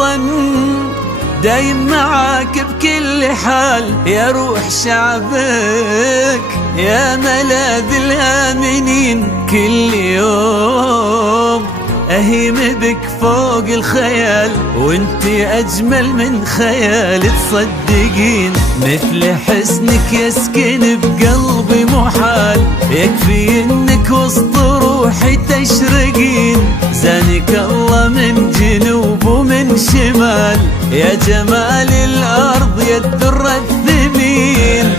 الوطن دايم معاك بكل حال يا روح شعبك، يا ملاذ الآمنين كل يوم أهيم بك فوق الخيال، وانت أجمل من خيال تصدقين، مثل حسنك يسكن بقلبي محال، يكفي انك وسط روحي تشرقين، زانك الله من جنوب ومن شمال، يا جمال الأرض يا الدر الثمين،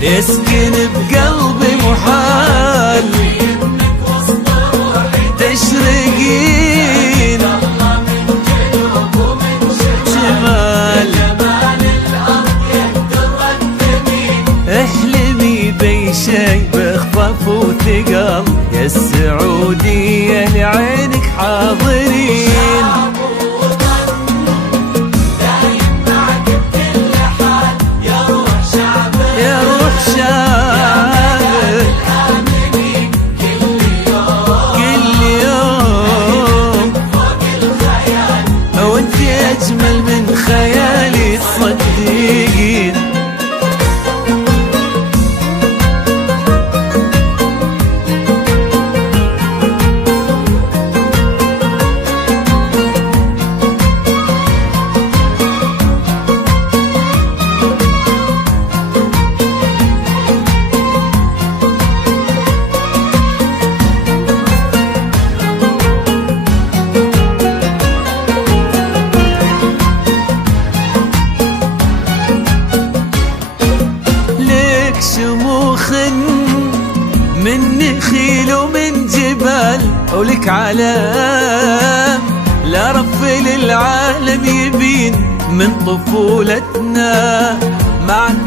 يسكن بقلبي محال تشرقين، شمال احلمي بي شي بخفاف وثقل، يا السعودية لعينك حاضرين، أجمل من خيالي تصدقين. شموخ من نخيل ومن جبال، ولك علام لا رف للعالم يبين، من طفولتنا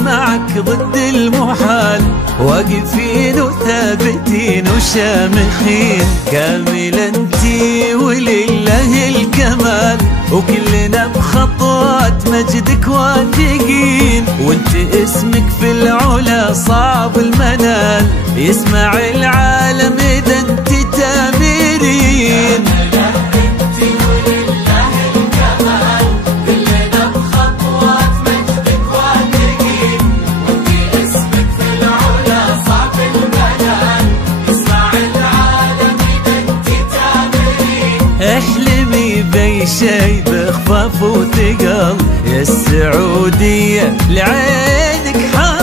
معك ضد المحال، واقفين وثابتين وشامخين، كامل انتي ولله الكمال، وكلنا بخطوات مجدك واثقين، وانت اسمك في العلا صعب المنال، يسمع العالم اذا انت تامرين، احلمي بي شي بخفاف وثقل، يا السعودية لعينك حاضرين.